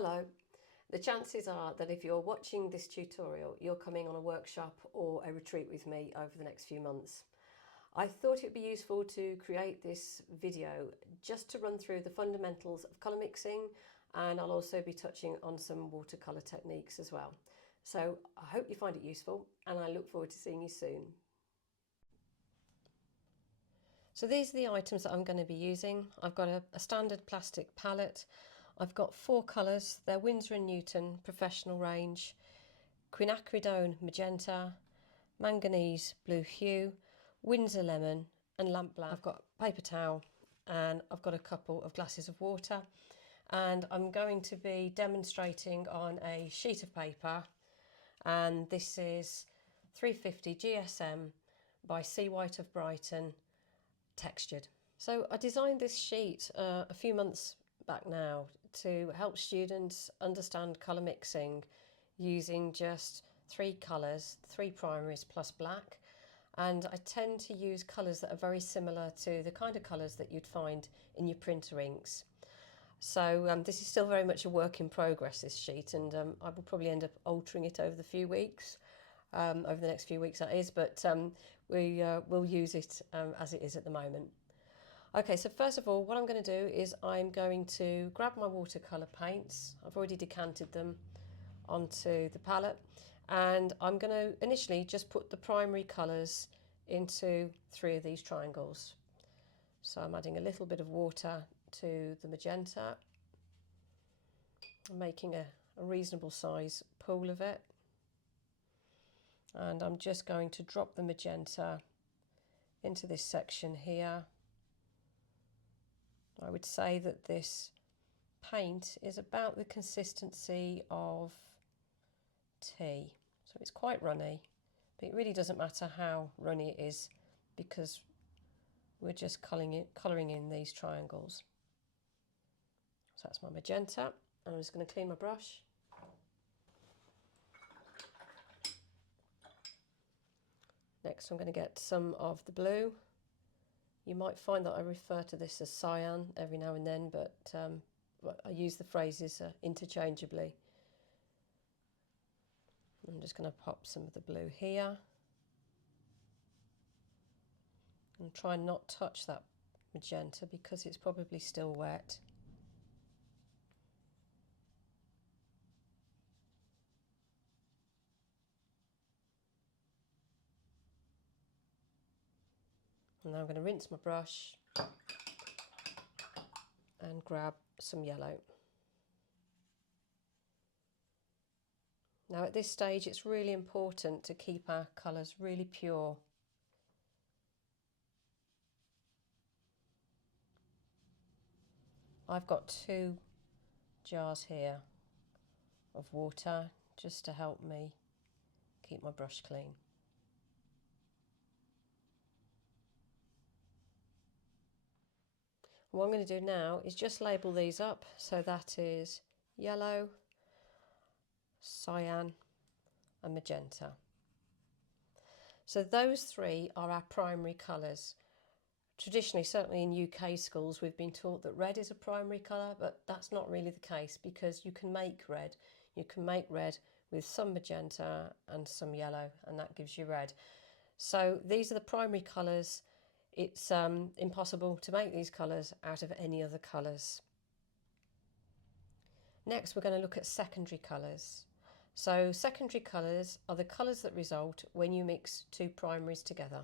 Hello. The chances are that if you're watching this tutorial, you're coming on a workshop or a retreat with me over the next few months. I thought it'd be useful to create this video just to run through the fundamentals of colour mixing, and I'll also be touching on some watercolour techniques as well. So I hope you find it useful and I look forward to seeing you soon. So these are the items that I'm going to be using. I've got a standard plastic palette. I've got 4 colours. They're Winsor and Newton professional range, Quinacridone magenta, Maganese blue hue, Winsor lemon and lamp black. I've got paper towel and I've got a couple of glasses of water, and I'm going to be demonstrating on a sheet of paper, and this is 350 GSM by C. White of Brighton, textured. So I designed this sheet a few months back now to help students understand colour mixing using just 3 colours, 3 primaries plus black, and I tend to use colours that are very similar to the kind of colours that you'd find in your printer inks. So this is still very much a work in progress, this sheet, and I will probably end up altering it over the few weeks. Over the next few weeks that is, but we will use it as it is at the moment. Okay, so first of all, what I'm going to do is I'm going to grab my watercolour paints. I've already decanted them onto the palette, and I'm going to initially just put the primary colours into 3 of these triangles. So I'm adding a little bit of water to the magenta, I'm making a reasonable size pool of it. And I'm just going to drop the magenta into this section here. I would say that this paint is about the consistency of tea. So it's quite runny, but it really doesn't matter how runny it is because we're just colouring in these triangles. So that's my magenta, and I'm just going to clean my brush. Next I'm going to get some of the blue. You might find that I refer to this as cyan every now and then, but I use the phrases interchangeably. I'm just going to pop some of the blue here. And try and not touch that magenta because it's probably still wet. And now I'm going to rinse my brush and grab some yellow. Now at this stage it's really important to keep our colours really pure. I've got 2 jars here of water just to help me keep my brush clean. What I'm going to do now is just label these up. So that is yellow, cyan and magenta. So those 3 are our primary colours. Traditionally, certainly in UK schools, we've been taught that red is a primary colour, but that's not really the case because you can make red. You can make red with some magenta and some yellow, and that gives you red. So these are the primary colours. It's impossible to make these colours out of any other colours. Next, we're going to look at secondary colours. So secondary colours are the colours that result when you mix 2 primaries together.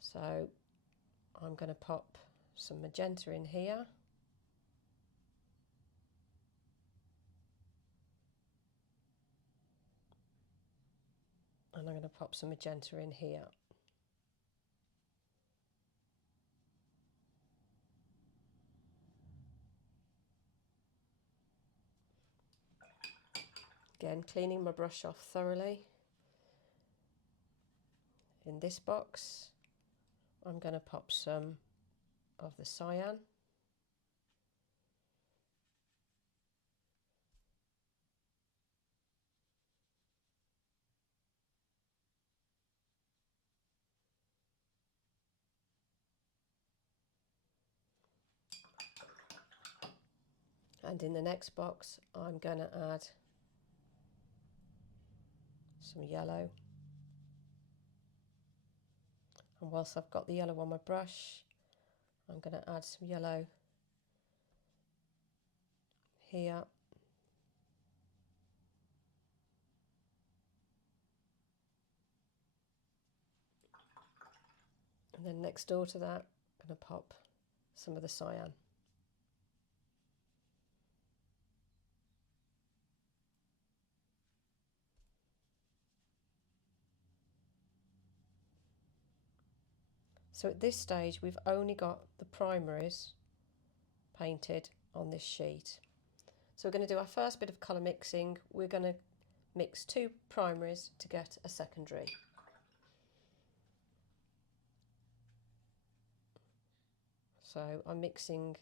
So I'm going to pop some magenta in here. And I'm going to pop some magenta in here. Again, cleaning my brush off thoroughly. In this box, I'm going to pop some of the cyan. And in the next box I'm going to add some yellow, and whilst I've got the yellow on my brush, I'm going to add some yellow here, and then next door to that I'm going to pop some of the cyan. So at this stage we've only got the primaries painted on this sheet. So we're going to do our first bit of colour mixing. We're going to mix 2 primaries to get a secondary. So I'm mixing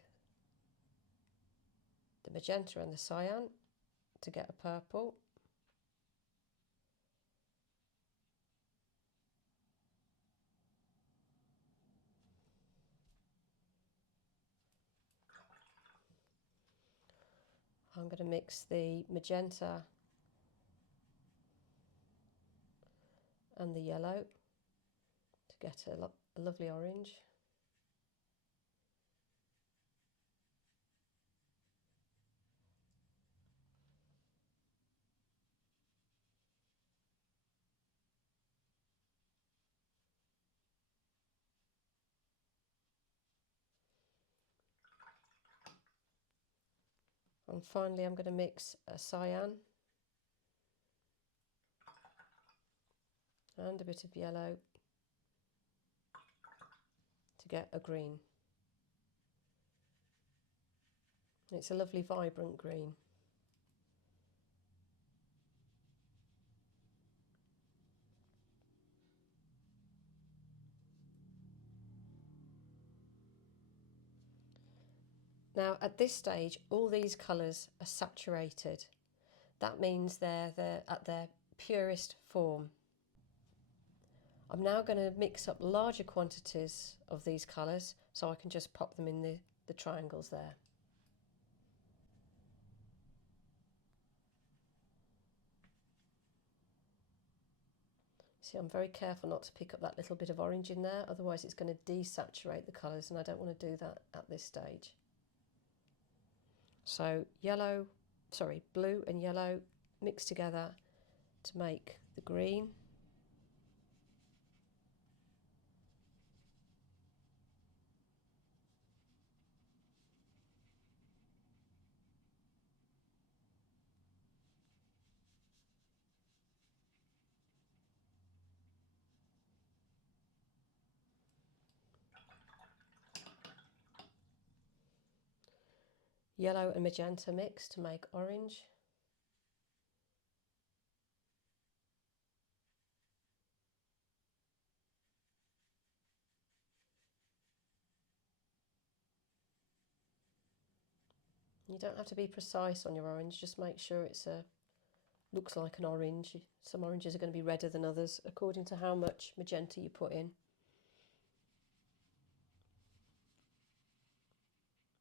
the magenta and the cyan to get a purple. I'm going to mix the magenta and the yellow to get a lovely orange. And finally I'm going to mix a cyan and a bit of yellow to get a green. It's a lovely vibrant green. Now at this stage all these colours are saturated. That means they're at their purest form. I'm now going to mix up larger quantities of these colours so I can just pop them in the triangles there. See, I'm very careful not to pick up that little bit of orange in there, otherwise it's going to desaturate the colours and I don't want to do that at this stage. So blue and yellow mixed together to make the green. Yellow and magenta mix to make orange. You don't have to be precise on your orange, just make sure it's looks like an orange. Some oranges are going to be redder than others according to how much magenta you put in.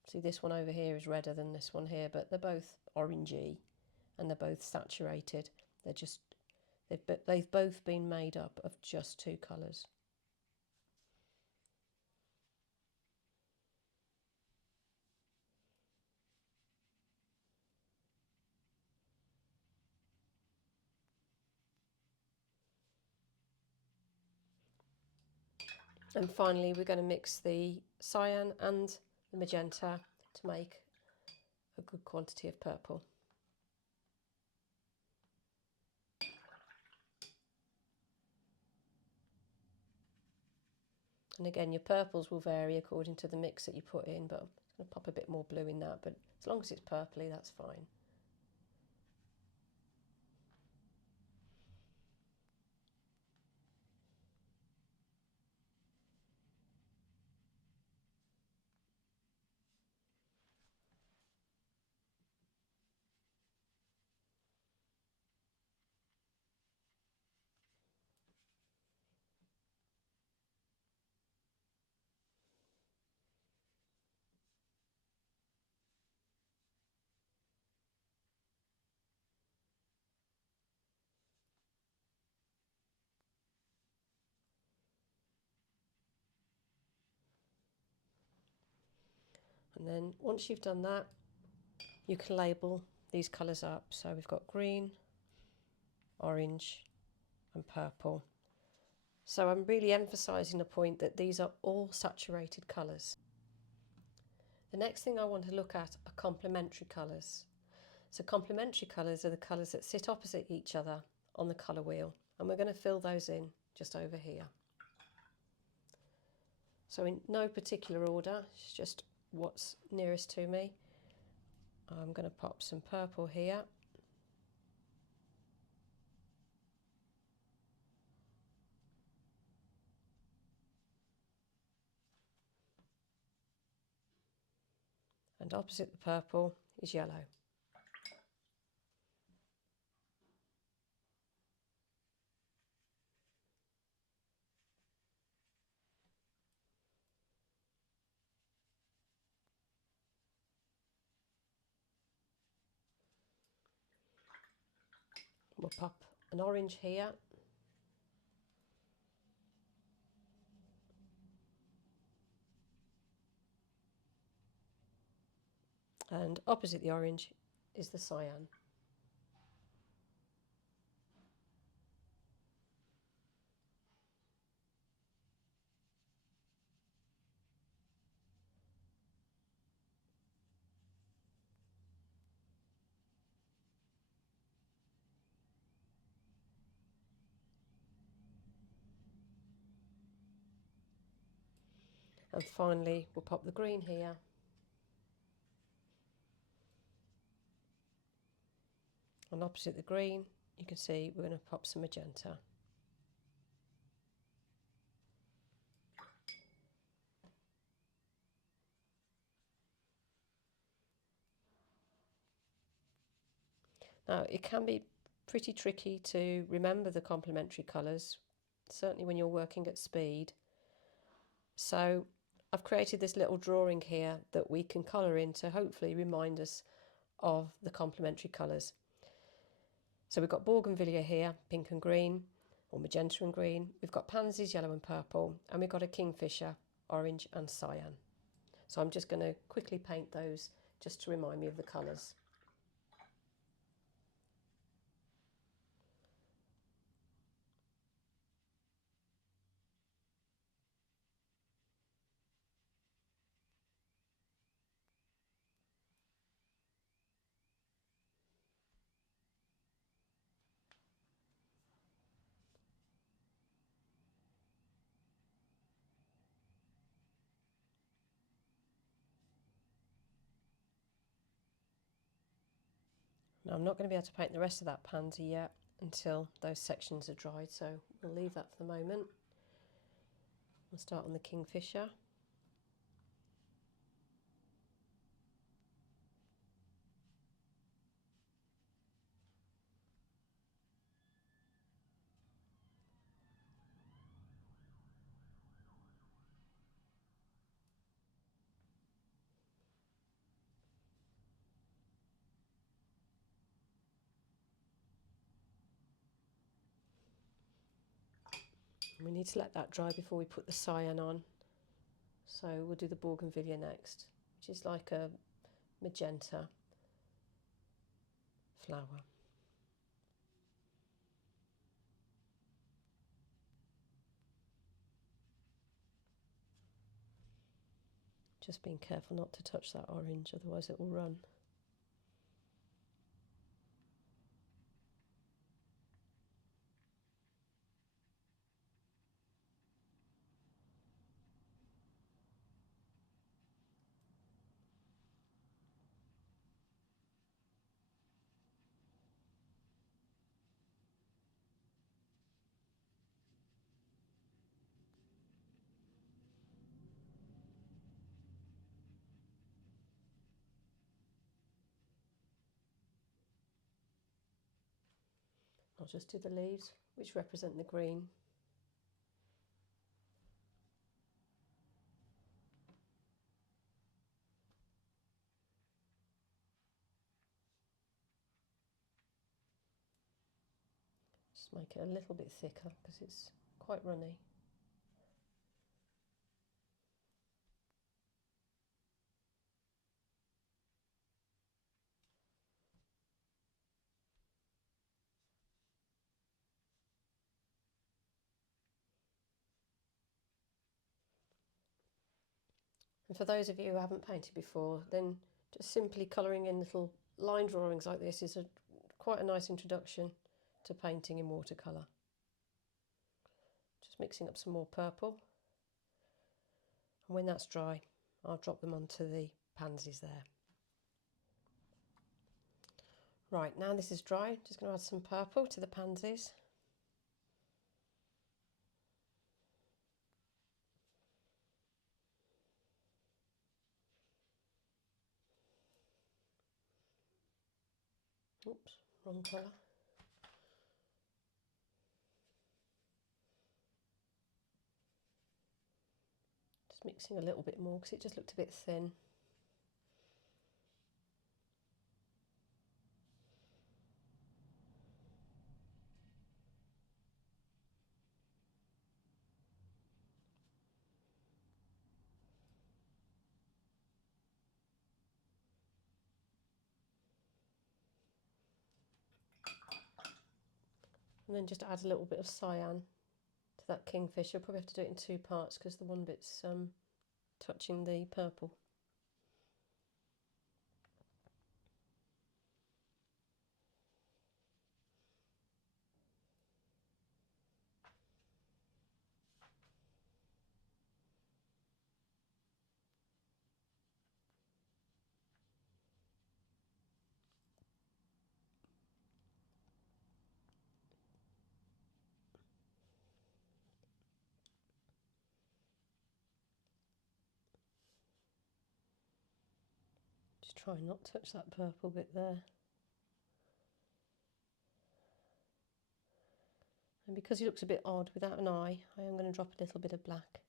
See, this one over here is redder than this one here, but they're both orangey and they're both saturated. They've both been made up of just 2 colours. And finally we're going to mix the cyan and the magenta to make a good quantity of purple. And again, your purples will vary according to the mix that you put in, but I'm going to pop a bit more blue in that, but as long as it's purpley, that's fine. And then once you've done that, you can label these colours up. So we've got green, orange and purple. So I'm really emphasising the point that these are all saturated colours. The next thing I want to look at are complementary colours. So complementary colours are the colours that sit opposite each other on the colour wheel, and we're going to fill those in just over here. So in no particular order, it's just what's nearest to me. I'm going to pop some purple here. And opposite the purple is yellow. We'll pop an orange here. And opposite the orange is the cyan. And finally, we'll pop the green here. And opposite the green, you can see we're going to pop some magenta. Now, it can be pretty tricky to remember the complementary colours, certainly when you're working at speed. So I've created this little drawing here that we can colour in to hopefully remind us of the complementary colours. So we've got bougainvillea here, pink and green, or magenta and green. We've got pansies, yellow and purple, and we've got a kingfisher, orange and cyan. So I'm just going to quickly paint those just to remind me of the colours. Now I'm not going to be able to paint the rest of that pansy yet until those sections are dried, so we'll leave that for the moment. We'll start on the kingfisher. We need to let that dry before we put the cyan on. So we'll do the bougainvillea next, which is like a magenta flower. Just being careful not to touch that orange, otherwise it will run. I'll just do the leaves, which represent the green. Just make it a little bit thicker because it's quite runny. And for those of you who haven't painted before, then just simply colouring in little line drawings like this is quite a nice introduction to painting in watercolour. Just mixing up some more purple, and when that's dry I'll drop them onto the pansies there. Right, now this is dry, just going to add some purple to the pansies. Oops, wrong colour. Just mixing a little bit more because it just looked a bit thin. And then just add a little bit of cyan to that kingfisher. You'll probably have to do it in two parts because the one bit's touching the purple. Just try and not touch that purple bit there. And because he looks a bit odd without an eye, I am going to drop a little bit of black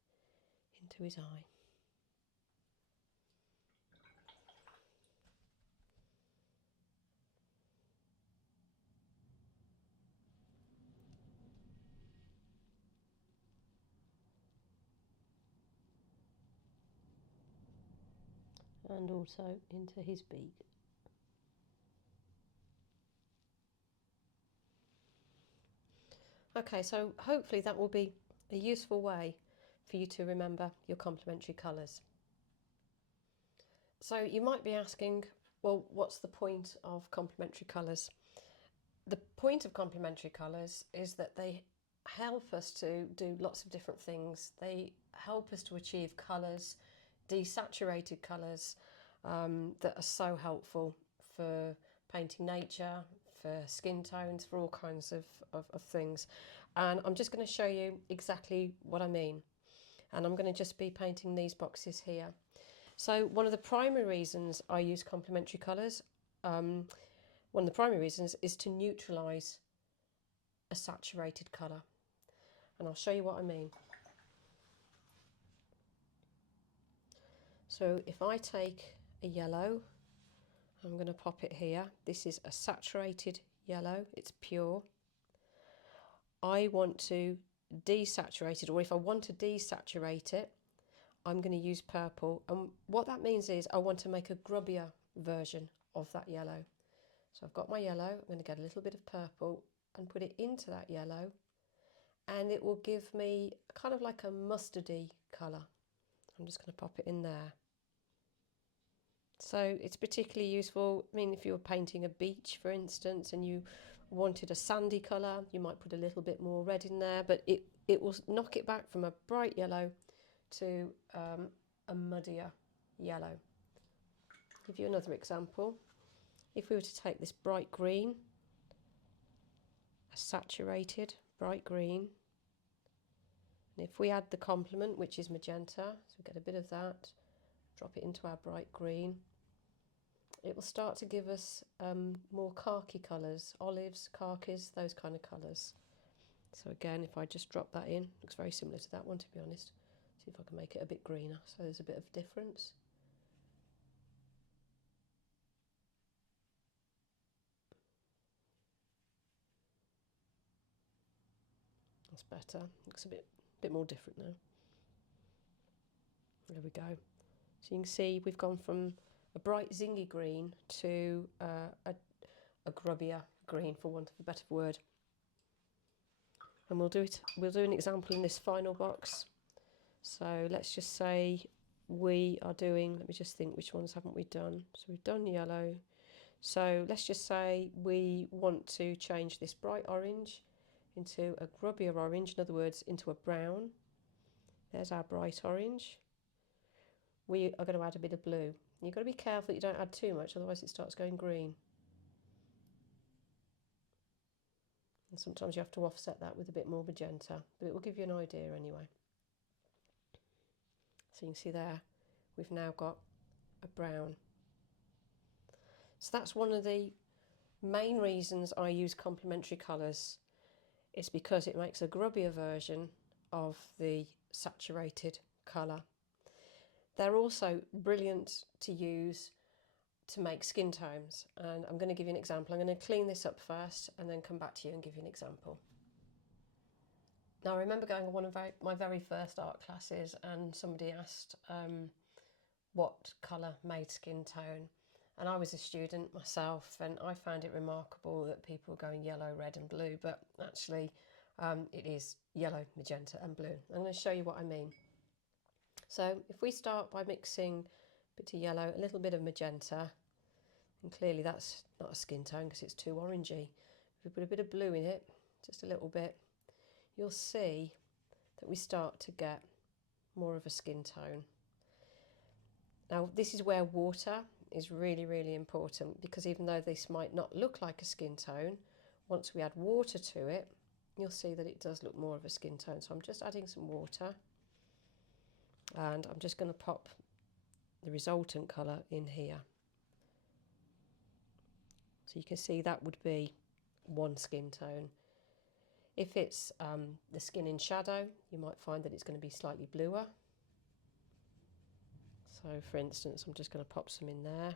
into his eye. And also into his beak. Okay, so hopefully that will be a useful way for you to remember your complementary colours. So you might be asking, well, what's the point of complementary colours? The point of complementary colours is that they help us to do lots of different things. They help us to achieve colours, desaturated colours, that are so helpful for painting nature, for skin tones, for all kinds of things. And I'm just going to show you exactly what I mean. And I'm going to just be painting these boxes here. So one of the primary reasons I use complementary colours, one of the primary reasons is to neutralise a saturated colour. And I'll show you what I mean. So if I take a yellow, I'm going to pop it here. This is a saturated yellow, it's pure. I want to desaturate it, or if I want to desaturate it, I'm going to use purple. And what that means is I want to make a grubbier version of that yellow. So I've got my yellow, I'm going to get a little bit of purple and put it into that yellow, and it will give me kind of like a mustardy colour. I'm just going to pop it in there. So it's particularly useful, I mean, if you were painting a beach, for instance, and you wanted a sandy colour, you might put a little bit more red in there, but it will knock it back from a bright yellow to a muddier yellow. I'll give you another example. If we were to take this bright green, a saturated bright green, and if we add the complement, which is magenta, so we get a bit of that, drop it into our bright green, it will start to give us more khaki colours, olives, khakis, those kind of colours. So again, if I just drop that in, looks very similar to that one, to be honest. See if I can make it a bit greener, so there's a bit of difference. That's better, looks a bit more different now. There we go. So you can see we've gone from a bright zingy green to a grubbier green, for want of a better word. And we'll do an example in this final box. So let's just say we are doing, let me just think, which ones haven't we done? So we've done yellow. So let's just say we want to change this bright orange into a grubbier orange, in other words, into a brown. There's our bright orange. We are going to add a bit of blue. You've got to be careful that you don't add too much, otherwise it starts going green. And sometimes you have to offset that with a bit more magenta, but it will give you an idea anyway. So you can see there, we've now got a brown. So that's one of the main reasons I use complementary colours. It's because it makes a grubbier version of the saturated colour. They're also brilliant to use to make skin tones, and I'm going to give you an example. I'm going to clean this up first and then come back to you and give you an example. Now I remember going on one of my very first art classes, and somebody asked what colour made skin tone, and I was a student myself, and I found it remarkable that people were going yellow, red and blue, but actually it is yellow, magenta and blue. I'm going to show you what I mean. So if we start by mixing a bit of yellow, a little bit of magenta, and clearly that's not a skin tone because it's too orangey. If we put a bit of blue in it, just a little bit, you'll see that we start to get more of a skin tone. Now this is where water is really, really important, because even though this might not look like a skin tone, once we add water to it, you'll see that it does look more of a skin tone. So I'm just adding some water, and I'm just going to pop the resultant colour in here. So you can see that would be one skin tone. If it's the skin in shadow, you might find that it's going to be slightly bluer. So for instance, I'm just going to pop some in there.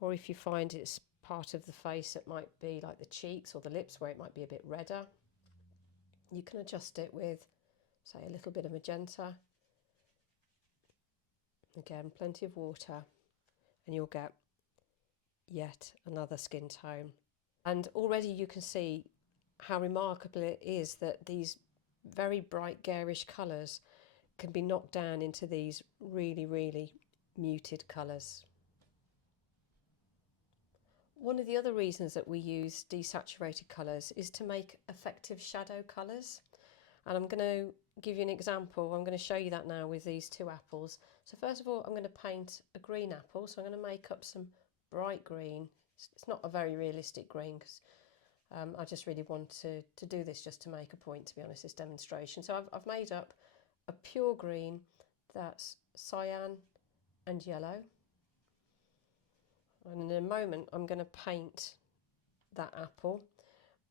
Or if you find it's part of the face that might be like the cheeks or the lips where it might be a bit redder, you can adjust it with, say, a little bit of magenta. Again, plenty of water, and you'll get yet another skin tone. And already you can see how remarkable it is that these very bright garish colours can be knocked down into these really, really muted colours. One of the other reasons that we use desaturated colours is to make effective shadow colours. And I'm going to give you an example. I'm going to show you that now with these two apples. So first of all, I'm going to paint a green apple. So I'm going to make up some bright green. It's not a very realistic green because I just really want to do this just to make a point, to be honest, this demonstration. So I've made up a pure green that's cyan and yellow. And in a moment, I'm going to paint that apple,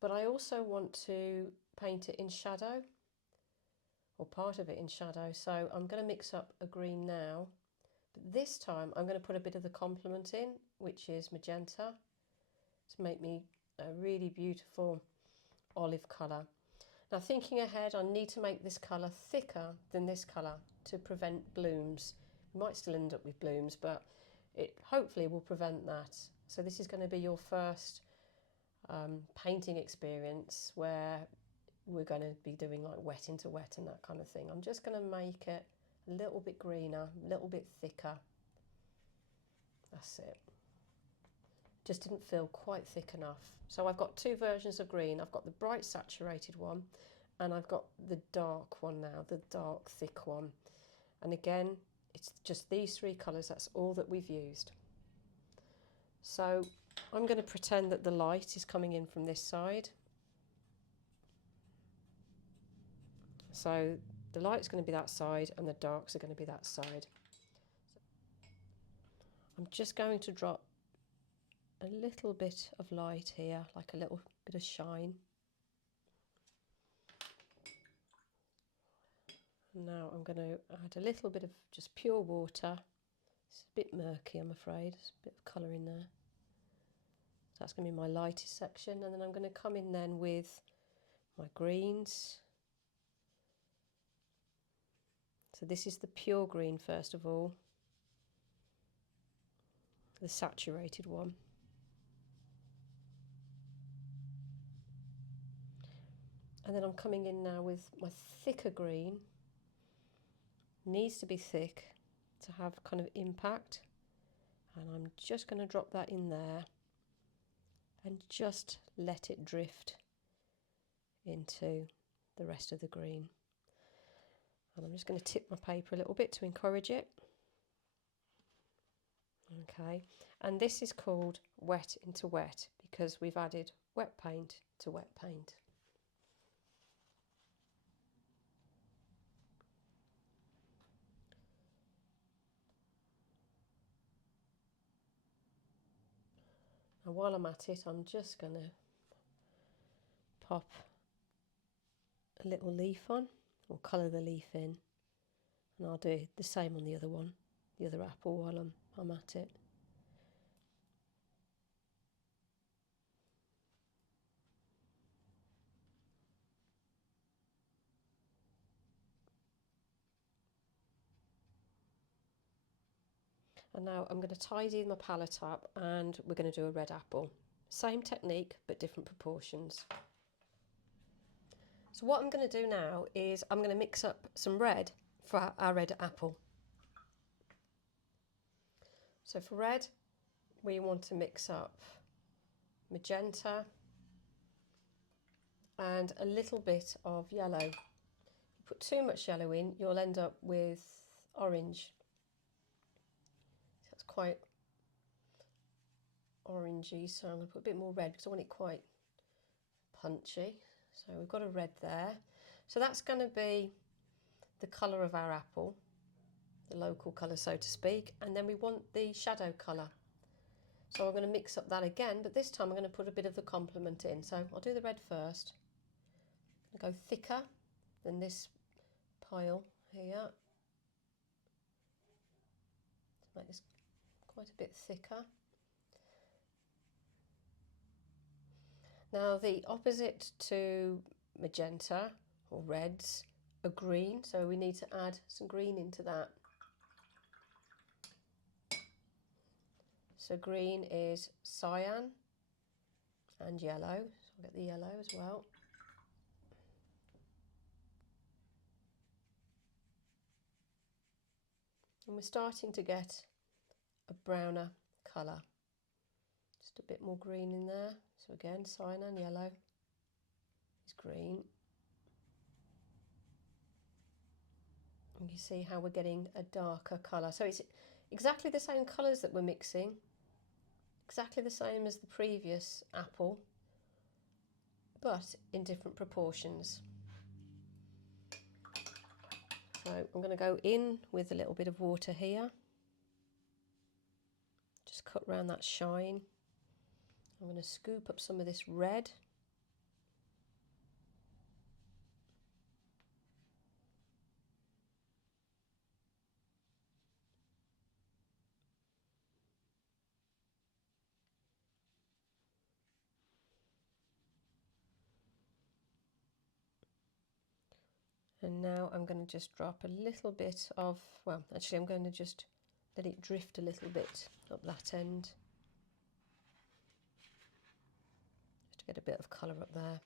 but I also want to paint it in shadow, or part of it in shadow. So I'm going to mix up a green now, but this time I'm going to put a bit of the complement in, which is magenta, to make me a really beautiful olive colour. Now thinking ahead, I need to make this colour thicker than this colour to prevent blooms. You might still end up with blooms, but it hopefully will prevent that. So this is going to be your first painting experience where we're going to be doing like wet into wet and that kind of thing. I'm just going to make it a little bit greener, a little bit thicker. That's it. Just didn't feel quite thick enough. So I've got two versions of green. I've got the bright saturated one, and I've got the dark one now, the dark thick one. And again, it's just these three colours, that's all that we've used. So I'm going to pretend that the light is coming in from this side. So the light's going to be that side and the darks are going to be that side. I'm just going to drop a little bit of light here, like a little bit of shine. Now I'm going to add a little bit of just pure water. It's a bit murky, I'm afraid. There's a bit of colour in there. So that's going to be my lightest section, and then I'm going to come in then with my greens. So this is the pure green first of all, the saturated one. And then I'm coming in now with my thicker green, needs to be thick to have kind of impact, and I'm just going to drop that in there and just let it drift into the rest of the green. And I'm just going to tip my paper a little bit to encourage it. Okay, and this is called wet into wet because we've added wet paint to wet paint. And while I'm at it, I'm just going to pop a little leaf on, or colour the leaf in, and I'll do the same on the other one, the other apple, while I'm at it. And now I'm going to tidy my palette up and we're going to do a red apple. Same technique but different proportions. So what I'm going to do now is I'm going to mix up some red for our red apple. So for red we want to mix up magenta and a little bit of yellow. If you put too much yellow in, you'll end up with orange. That's quite orangey, so I'm going to put a bit more red because I want it quite punchy. So we've got a red there. So that's going to be the colour of our apple, the local colour so to speak, and then we want the shadow colour. So I'm going to mix up that again, but this time I'm going to put a bit of the complement in. So I'll do the red first. I'll go thicker than this pile here. Make this quite a bit thicker. Now the opposite to magenta or reds are green, so we need to add some green into that. So green is cyan and yellow, so I'll get the yellow as well. And we're starting to get a browner colour. Just a bit more green in there. So again, cyan and yellow is green. And you see how we're getting a darker colour. So it's exactly the same colours that we're mixing, exactly the same as the previous apple, but in different proportions. So I'm going to go in with a little bit of water here. Just cut around that shine. I'm going to scoop up some of this red. And now I'm going to just drop a little bit of, well, actually I'm going to just let it drift a little bit up that end. Just to get a bit of colour up there.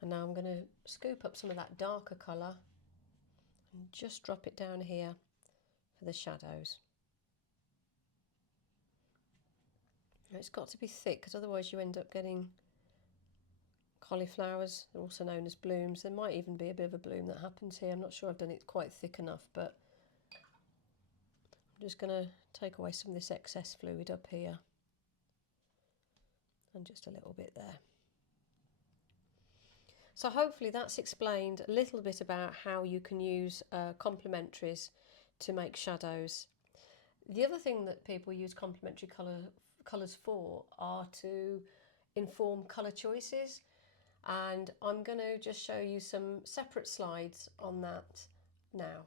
And now I'm going to scoop up some of that darker colour and just drop it down here for the shadows. Now it's got to be thick because otherwise you end up getting cauliflowers. They're also known as blooms. There might even be a bit of a bloom that happens here. I'm not sure I've done it quite thick enough, but I'm just going to take away some of this excess fluid up here and just a little bit there. So hopefully that's explained a little bit about how you can use complementaries to make shadows. The other thing that people use complementary colours for are to inform colour choices, and I'm going to just show you some separate slides on that now.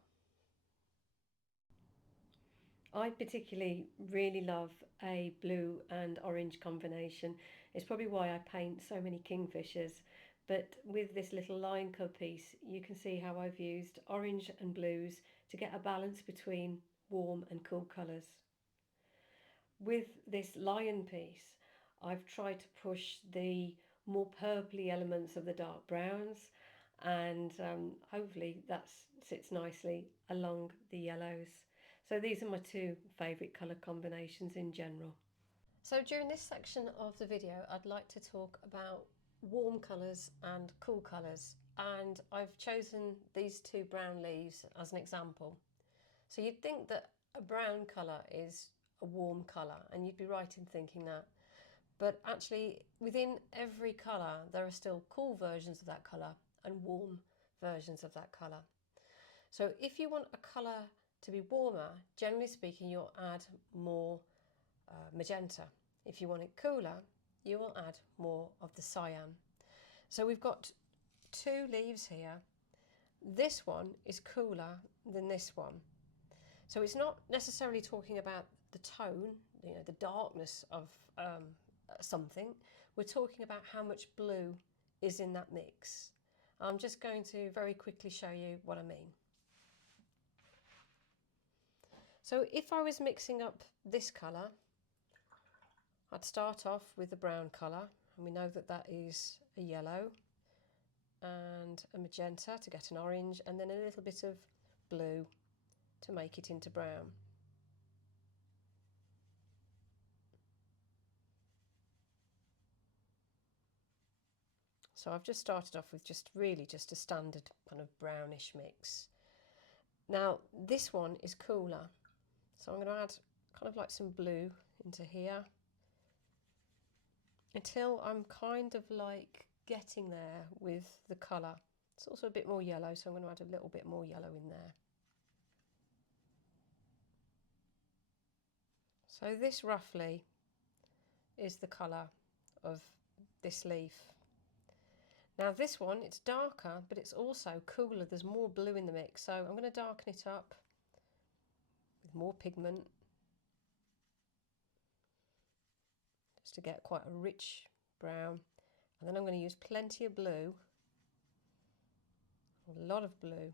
I particularly really love a blue and orange combination. It's probably why I paint so many kingfishers. But with this little line cut piece, you can see how I've used orange and blues to get a balance between warm and cool colours. With this lion piece, I've tried to push the more purpley elements of the dark browns, and hopefully that sits nicely along the yellows. So these are my two favourite colour combinations in general. So during this section of the video, I'd like to talk about warm colours and cool colours, and I've chosen these two brown leaves as an example. So you'd think that a brown colour is a warm colour, and you'd be right in thinking that. But actually, within every colour, there are still cool versions of that colour and warm versions of that colour. So if you want a colour to be warmer, generally speaking, you'll add more magenta. If you want it cooler, you will add more of the cyan. So we've got two leaves here. This one is cooler than this one. So it's not necessarily talking about the tone, the darkness of something. We're talking about how much blue is in that mix. I'm just going to very quickly show you what I mean. So if I was mixing up this colour, I'd start off with the brown colour, and we know that that is a yellow and a magenta to get an orange, and then a little bit of blue to make it into brown. So I've just started off with just a standard kind of brownish mix. Now this one is cooler, so I'm going to add kind of like some blue into here until I'm kind of like getting there with the colour. It's also a bit more yellow, so I'm going to add a little bit more yellow in there. So this roughly is the colour of this leaf. Now this one, it's darker, but it's also cooler. There's more blue in the mix, so I'm going to darken it up with more pigment just to get quite a rich brown. And then I'm going to use plenty of blue, a lot of blue,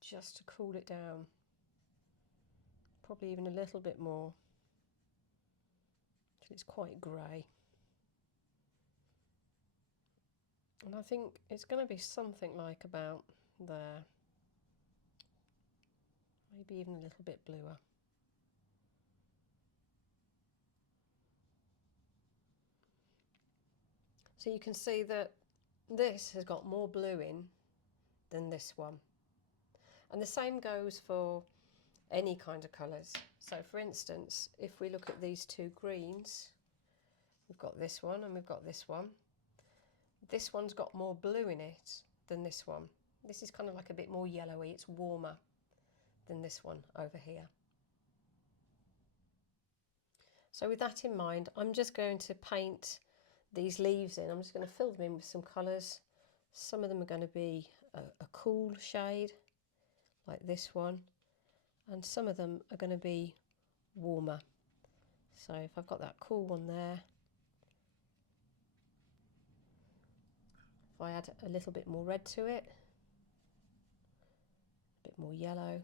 just to cool it down. Probably even a little bit more, until it's quite grey. And I think it's going to be something like about there. Maybe even a little bit bluer. So you can see that this has got more blue in than this one. And the same goes for any kind of colours. So for instance, if we look at these two greens, we've got this one and we've got this one. This one's got more blue in it than this one. This is kind of like a bit more yellowy, it's warmer than this one over here. So with that in mind, I'm just going to paint these leaves in. I'm just going to fill them in with some colours. Some of them are going to be a cool shade, like this one, and some of them are going to be warmer. So if I've got that cool one there, if I add a little bit more red to it, a bit more yellow, I'm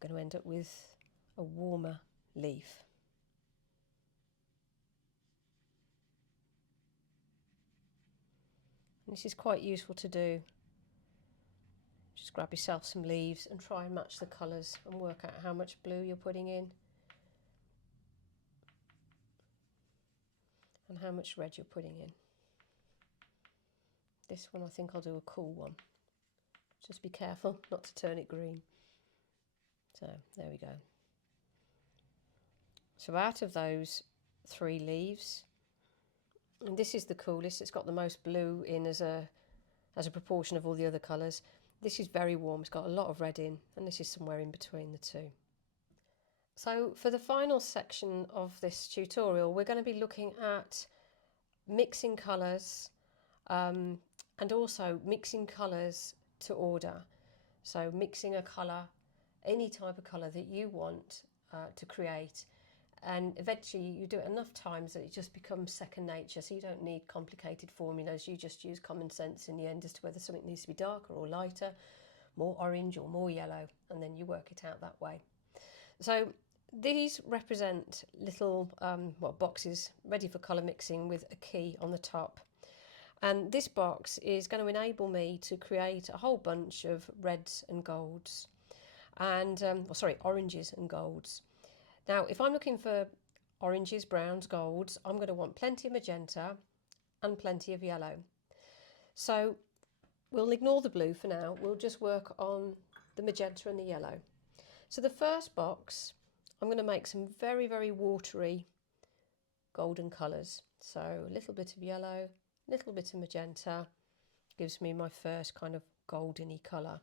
going to end up with a warmer leaf. And this is quite useful to do. Just grab yourself some leaves and try and match the colours and work out how much blue you're putting in and how much red you're putting in. This one I think I'll do a cool one. Just be careful not to turn it green. So there we go. So out of those three leaves, and this is the coolest, it's got the most blue in as a proportion of all the other colours. This is very warm, it's got a lot of red in, and this is somewhere in between the two. So for the final section of this tutorial, we're going to be looking at mixing colours and also mixing colours to order. So mixing a colour, any type of colour that you want to create, and eventually you do it enough times that it just becomes second nature, so you don't need complicated formulas. You just use common sense in the end as to whether something needs to be darker or lighter, more orange or more yellow, and then you work it out that way. So these represent little boxes ready for colour mixing with a key on the top, And this box is going to enable me to create a whole bunch of reds and golds, and oranges and golds. Now, if I'm looking for oranges, browns, golds, I'm going to want plenty of magenta and plenty of yellow. So we'll ignore the blue for now. We'll just work on the magenta and the yellow. So the first box, I'm going to make some very, very watery golden colours. So a little bit of yellow, a little bit of magenta, gives me my first kind of goldeny colour.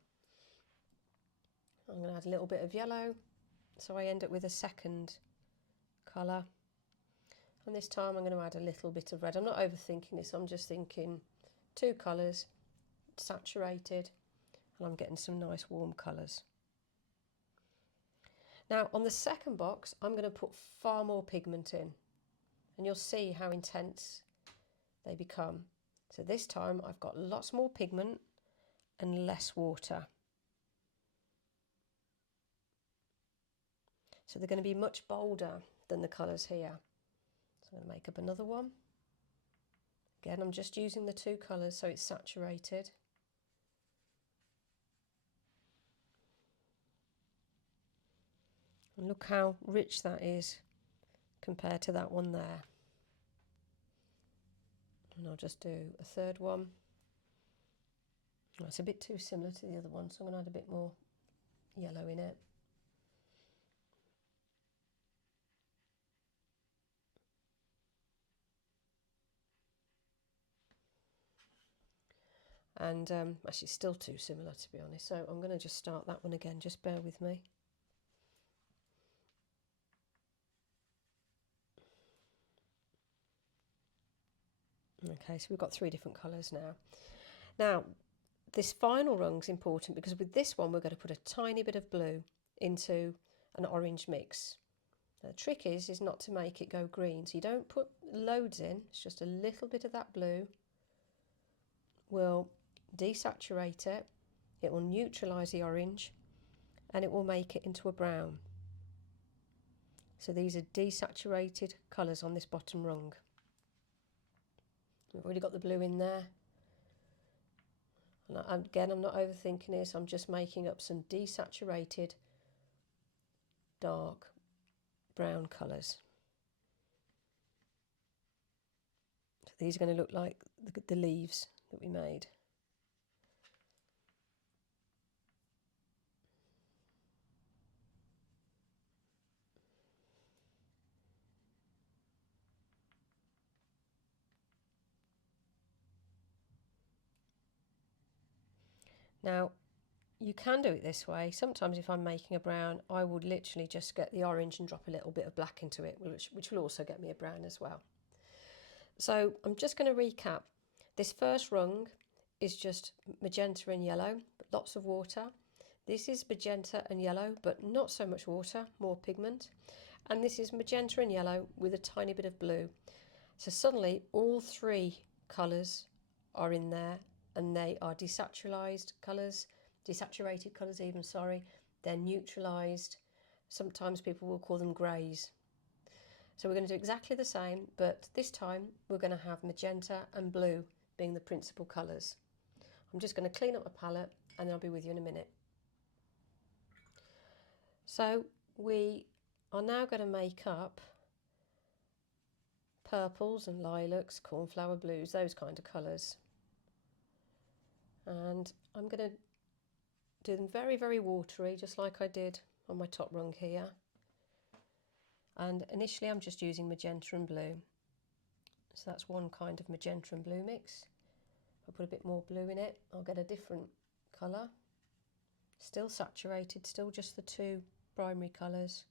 I'm going to add a little bit of yellow, so I end up with a second colour. And this time I'm going to add a little bit of red. I'm not overthinking this, I'm just thinking 2 colours, saturated, and I'm getting some nice warm colours. Now on the second box I'm going to put far more pigment in, and you'll see how intense they become. So this time I've got lots more pigment and less water. So they're going to be much bolder than the colours here. So I'm going to make up another one. Again, I'm just using the 2 colours so it's saturated. And look how rich that is compared to that one there. And I'll just do a third one. That's a bit too similar to the other one, so I'm going to add a bit more yellow in it. And actually still too similar, to be honest, so I'm going to just start that one again, just bear with me. Okay, so we've got 3 different colours now. Now this final rung's important because with this one we're going to put a tiny bit of blue into an orange mix. Now, the trick is not to make it go green, so you don't put loads in, it's just a little bit of that blue. We'll desaturate it, it will neutralise the orange, and it will make it into a brown. So these are desaturated colours on this bottom rung. We've already got the blue in there. And again, I'm not overthinking this, I'm just making up some desaturated dark brown colours. So these are going to look like the leaves that we made. Now you can do it this way. Sometimes if I'm making a brown, I would literally just get the orange and drop a little bit of black into it, which will also get me a brown as well. So I'm just going to recap. This first rung is just magenta and yellow, but lots of water. This is magenta and yellow, but not so much water, more pigment. And this is magenta and yellow with a tiny bit of blue. So suddenly all 3 colours are in there, and they are desaturated colours even, sorry. They're neutralised. Sometimes people will call them greys. So we're going to do exactly the same, but this time we're going to have magenta and blue being the principal colours. I'm just going to clean up my palette and I'll be with you in a minute. So we are now going to make up purples and lilacs, cornflower blues, those kind of colours. And I'm going to do them very, very watery, just like I did on my top rung here. And initially I'm just using magenta and blue. So that's one kind of magenta and blue mix. If I put a bit more blue in it, I'll get a different colour. Still saturated, still just the 2 primary colours.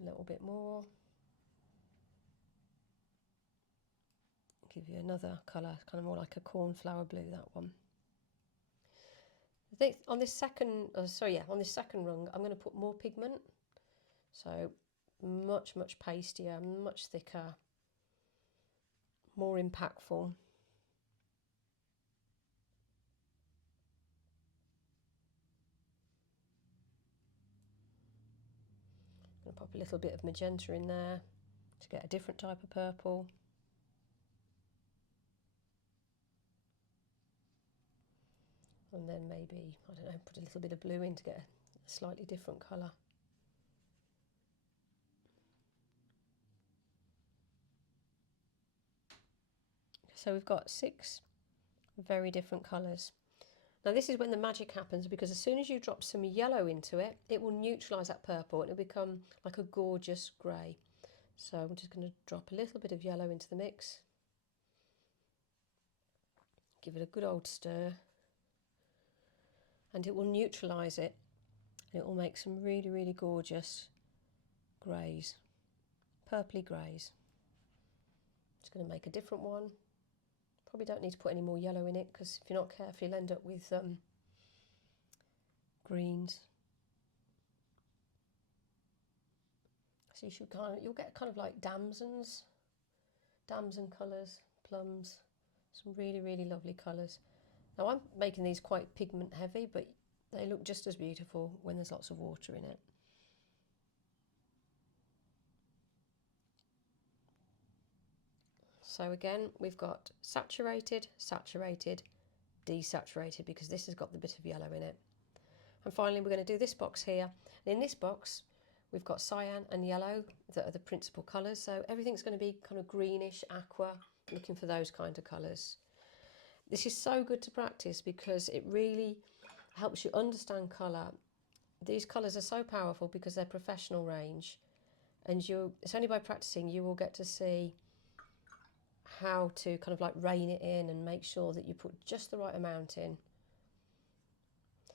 A little bit more. Give you another colour, kind of more like a cornflower blue, that one. On this second rung, I'm going to put more pigment. So much, much pastier, much thicker, more impactful. I'm going to pop a little bit of magenta in there to get a different type of purple. and then maybe, I don't know, put a little bit of blue in to get a slightly different colour. So we've got 6 very different colours. Now this is when the magic happens, because as soon as you drop some yellow into it, it will neutralise that purple and it'll become like a gorgeous grey. So I'm just going to drop a little bit of yellow into the mix. Give it a good old stir. And it will neutralise it. And it will make some really, really gorgeous greys. Purpley greys. Just going to make a different one. Probably don't need to put any more yellow in it, because if you're not careful you'll end up with greens. So you'll get kind of like damson colours, plums, some really, really lovely colours. Now I'm making these quite pigment heavy, but they look just as beautiful when there's lots of water in it. So again, we've got saturated, saturated, desaturated, because this has got the bit of yellow in it. And finally we're going to do this box here. And in this box we've got cyan and yellow that are the principal colours, so everything's going to be kind of greenish, aqua, looking for those kind of colours. This is so good to practice because it really helps you understand colour. These colours are so powerful because they're professional range, and it's only by practicing you will get to see how to kind of like rein it in and make sure that you put just the right amount in.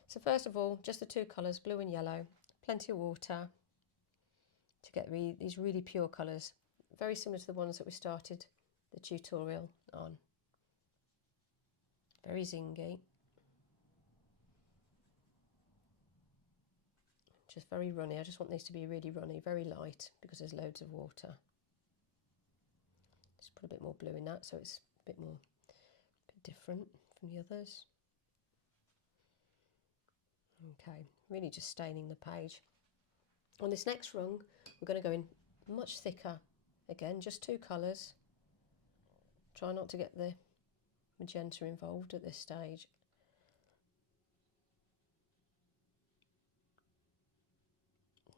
So first of all, just the 2 colours, blue and yellow, plenty of water to get these really pure colours, very similar to the ones that we started the tutorial on. Very zingy. Just very runny. I just want these to be really runny, very light, because there's loads of water. Just put a bit more blue in that so it's a bit different from the others. Okay, really just staining the page. On this next rung, we're going to go in much thicker. Again, just 2 colours. Try not to get the magenta involved at this stage.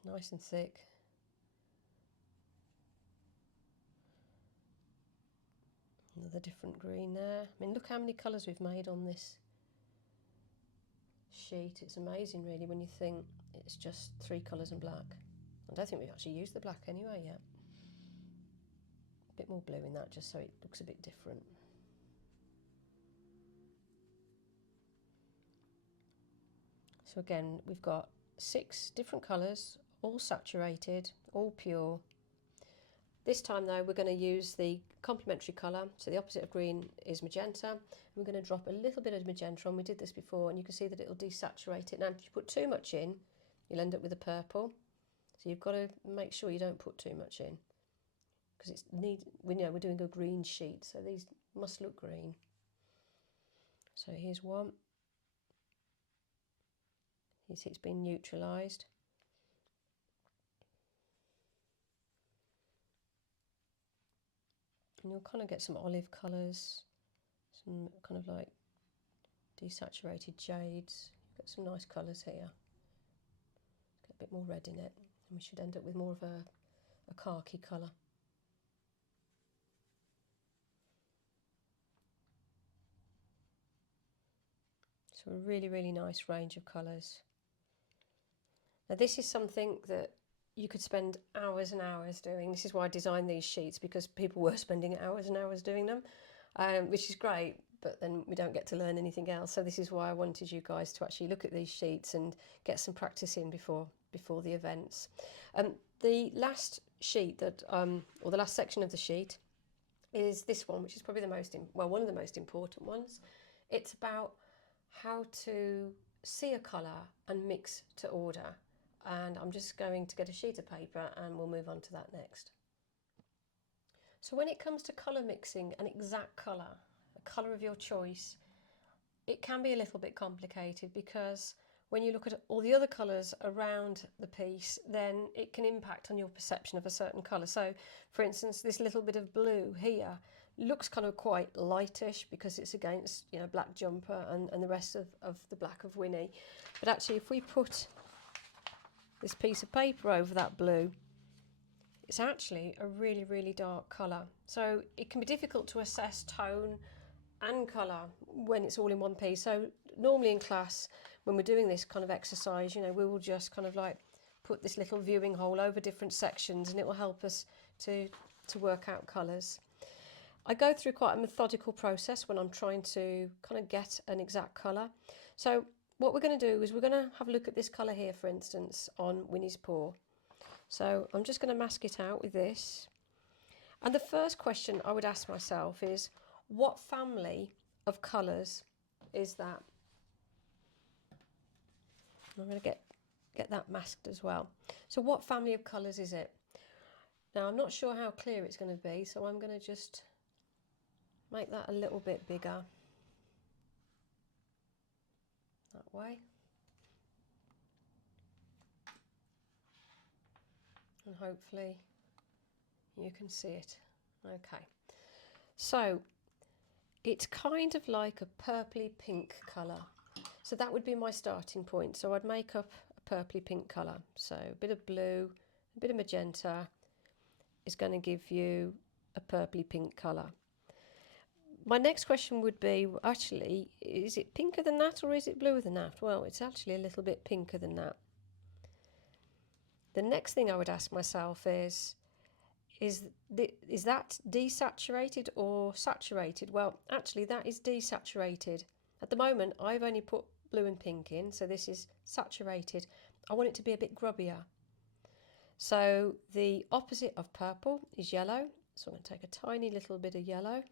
Nice and thick. Another different green there. I mean, look how many colours we've made on this sheet. It's amazing really when you think it's just 3 colours and black. I don't think we've actually used the black anyway yet. A bit more blue in that just so it looks a bit different. So again, we've got 6 different colours, all saturated, all pure. This time though, we're going to use the complementary colour, so the opposite of green is magenta. We're going to drop a little bit of magenta on. We did this before and you can see that it'll desaturate it. Now if you put too much in, you'll end up with a purple. So you've got to make sure you don't put too much in, because we're doing a green sheet, so these must look green. So here's one. You see it's been neutralised. And you'll kind of get some olive colours, some kind of like desaturated jades. You've got some nice colours here. Get a bit more red in it, and we should end up with more of a khaki colour. So a really, really nice range of colours. Now this is something that you could spend hours and hours doing. This is why I designed these sheets, because people were spending hours and hours doing them, which is great, but then we don't get to learn anything else. So this is why I wanted you guys to actually look at these sheets and get some practice in before the events. The last sheet that, or the last section of the sheet is this one, which is probably one of the most important ones. It's about how to see a colour and mix to order. And I'm just going to get a sheet of paper and we'll move on to that next. So when it comes to colour mixing an exact colour, a colour of your choice, it can be a little bit complicated, because when you look at all the other colours around the piece, then it can impact on your perception of a certain colour. So for instance, this little bit of blue here Looks kind of quite lightish because it's against, you know, black jumper and the rest of the black of Winnie. But actually, if we put this piece of paper over that blue, it's actually a really, really dark colour. So it can be difficult to assess tone and colour when it's all in one piece. So normally in class, when we're doing this kind of exercise, you know, we will just kind of like put this little viewing hole over different sections, and it will help us to work out colours. I go through quite a methodical process when I'm trying to kind of get an exact colour. So what we're going to do is we're going to have a look at this colour here, for instance, on Winnie's paw. So I'm just going to mask it out with this. And the first question I would ask myself is, what family of colours is that? I'm going to get that masked as well. So what family of colours is it? Now I'm not sure how clear it's going to be, so I'm going to just make that a little bit bigger. That way. And hopefully you can see it. Okay. So it's kind of like a purpley pink colour. So that would be my starting point. So I'd make up a purpley pink colour. So a bit of blue, a bit of magenta is going to give you a purpley pink colour. My next question would be, actually, is it pinker than that or is it bluer than that? Well, it's actually a little bit pinker than that. The next thing I would ask myself is that desaturated or saturated? Well, actually, that is desaturated. At the moment, I've only put blue and pink in, so this is saturated. I want it to be a bit grubbier. So the opposite of purple is yellow. So I'm going to take a tiny little bit of yellow,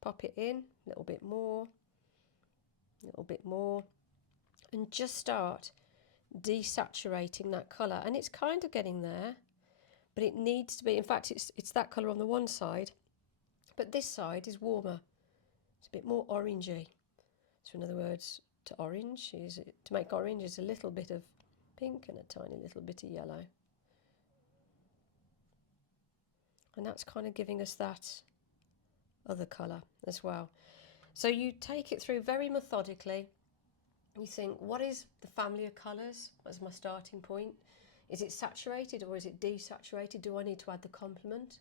pop it in, a little bit more, and just start desaturating that colour. And it's kind of getting there, but it needs to be, in fact, it's that colour on the one side, but this side is warmer. It's a bit more orangey. So in other words, to make orange is a little bit of pink and a tiny little bit of yellow. And that's kind of giving us that other colour as well. So you take it through very methodically. You think, what is the family of colours as my starting point? Is it saturated or is it desaturated? Do I need to add the complement?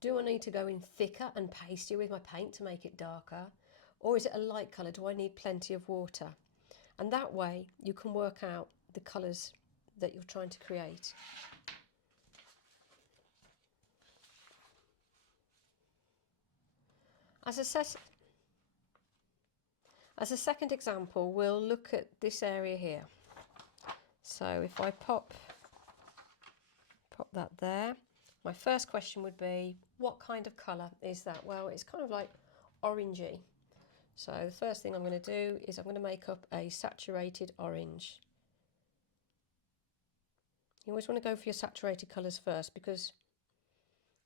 Do I need to go in thicker and pastier with my paint to make it darker? Or is it a light colour? Do I need plenty of water? And that way you can work out the colours that you're trying to create. As a second example, we'll look at this area here. So if I pop that there, my first question would be, what kind of colour is that? Well, it's kind of like orangey. So the first thing I'm going to do is I'm going to make up a saturated orange. You always want to go for your saturated colours first because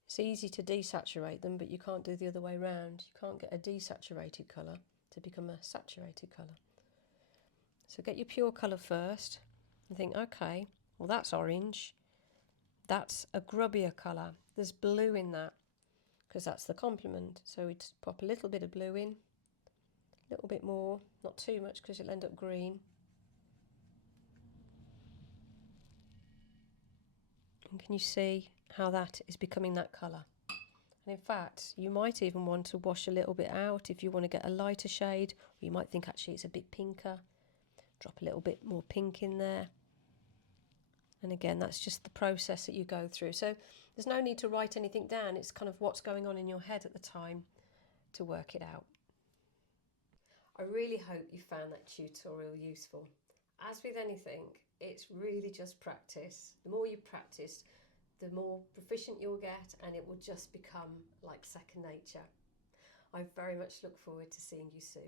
it's easy to desaturate them, but you can't do the other way around. You can't get a desaturated colour to become a saturated colour. So get your pure colour first and think, okay, well that's orange. That's a grubbier colour. There's blue in that because that's the complement. So we'd pop a little bit of blue in, a little bit more, not too much because you'll end up green. And can you see how that is becoming that colour? And in fact, you might even want to wash a little bit out if you want to get a lighter shade, or you might think actually it's a bit pinker. Drop a little bit more pink in there. And again, that's just the process that you go through. So there's no need to write anything down. It's kind of what's going on in your head at the time to work it out. I really hope you found that tutorial useful. As with anything, it's really just practice. The more you practice, the more proficient you'll get, and it will just become like second nature. I very much look forward to seeing you soon.